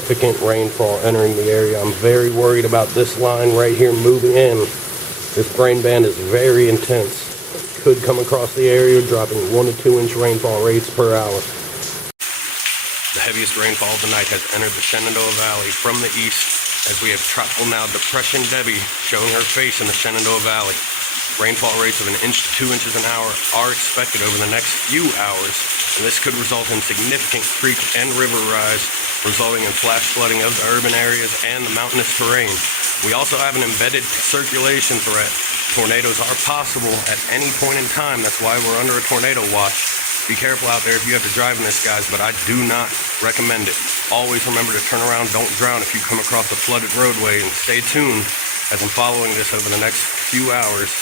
significant rainfall entering the area. I'm very worried about this line right here moving in. This rain band is very intense. It could come across the area, dropping 1 to 2 inch rainfall rates per hour. The heaviest rainfall of the night has entered the Shenandoah Valley from the east, as we have Tropical Depression Debby showing her face in the Shenandoah Valley. Rainfall rates of 1 inch to 2 inches an hour are expected over the next few hours, and this could result in significant creek and river rise, resulting in flash flooding of the urban areas and the mountainous terrain. We also have an embedded circulation threat. Tornadoes are possible at any point in time. That's why we're under a tornado watch. Be careful out there if you have to drive in this, guys, but I do not recommend it. Always remember to turn around, don't drown if you come across a flooded roadway, and stay tuned as I'm following this over the next few hours.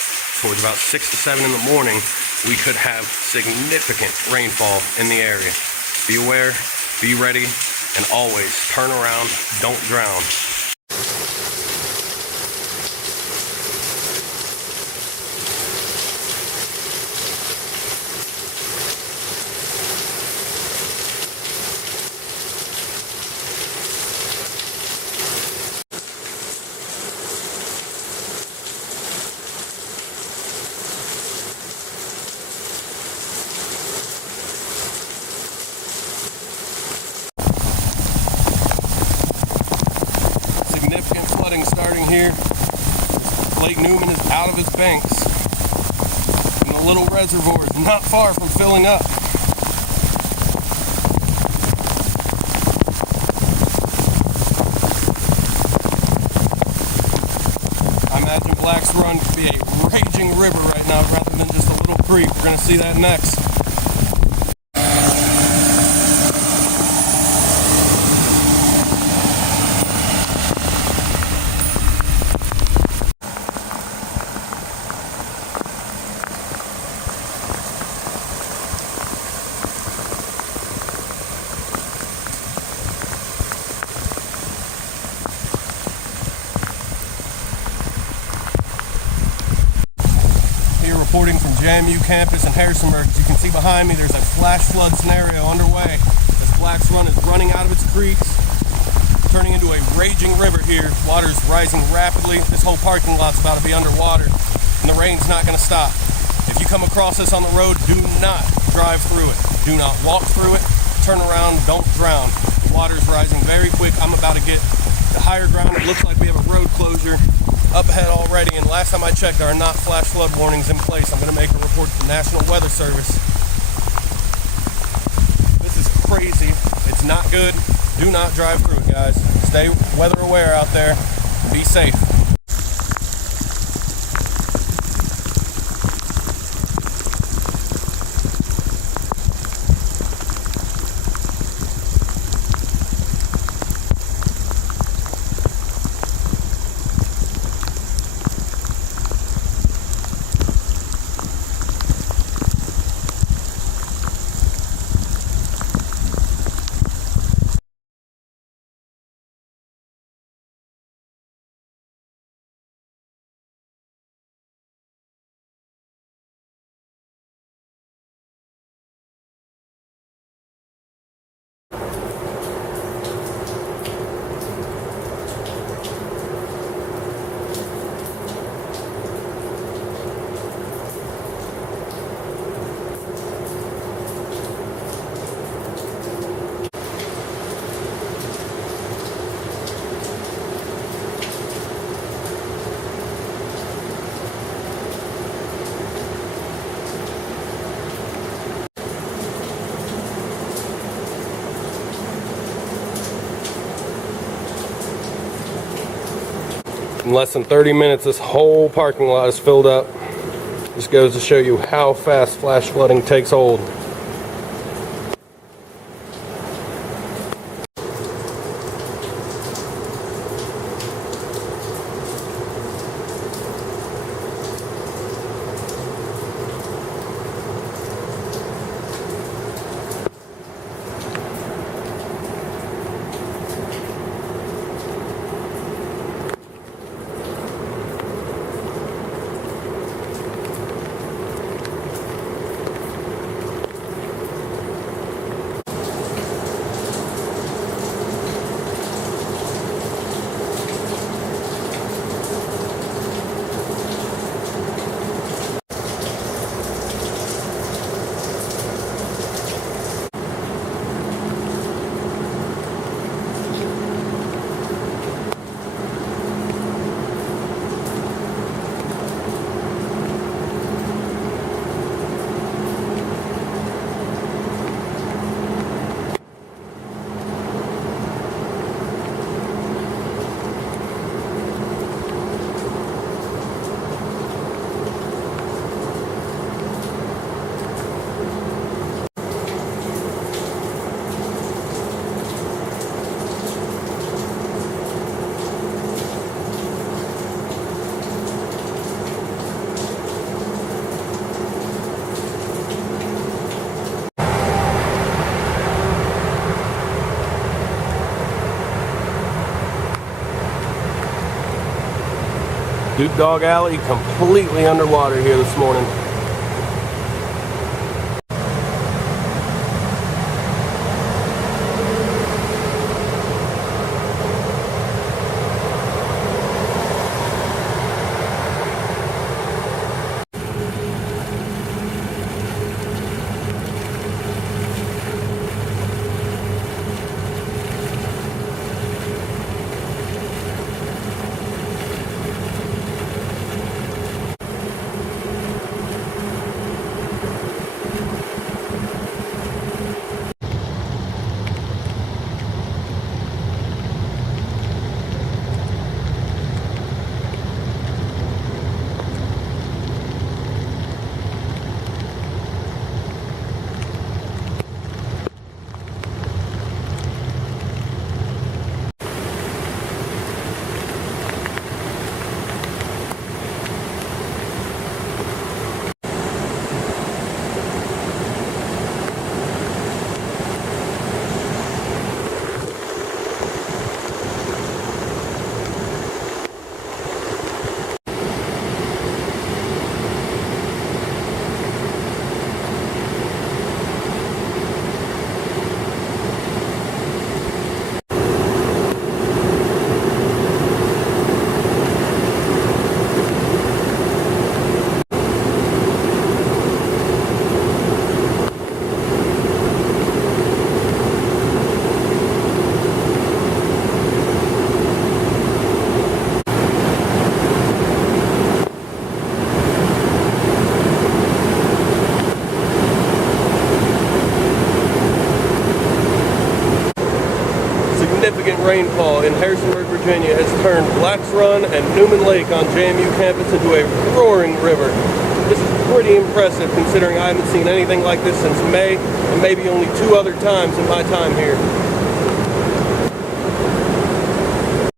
Towards about 6 to 7 in the morning, we could have significant rainfall in the area. Be aware, be ready, and always turn around, don't drown. Significant flooding starting here. Lake Newman is out of its banks, and the little reservoir is not far from filling up. I imagine Black's Run could be a raging river right now rather than just a little creek. We're going to see that next. Reporting from JMU Campus in Harrisonburg. As you can see behind me, there's a flash flood scenario underway. This Black's Run is running out of its creeks, turning into a raging river here. Water's rising rapidly. This whole parking lot's about to be underwater, and the rain's not going to stop. If you come across this on the road, do not drive through it. Do not walk through it. Turn around, don't drown. The water's rising very quick. I'm about to get to higher ground. It looks like we have a road closure up ahead already, and last time I checked, there are not flash flood warnings in place. I'm going to make a report to the National Weather Service. This is crazy. It's not good. Do not drive through it, guys. Stay weather aware out there. Be safe. In less than 30 minutes, this whole parking lot is filled up. This goes to show you how fast flash flooding takes hold. Duke Dog Alley completely underwater here this morning. Significant rainfall in Harrisonburg, Virginia has turned Black's Run and Newman Lake on JMU campus into a roaring river. This is pretty impressive considering I haven't seen anything like this since May, and maybe only 2 other times in my time here.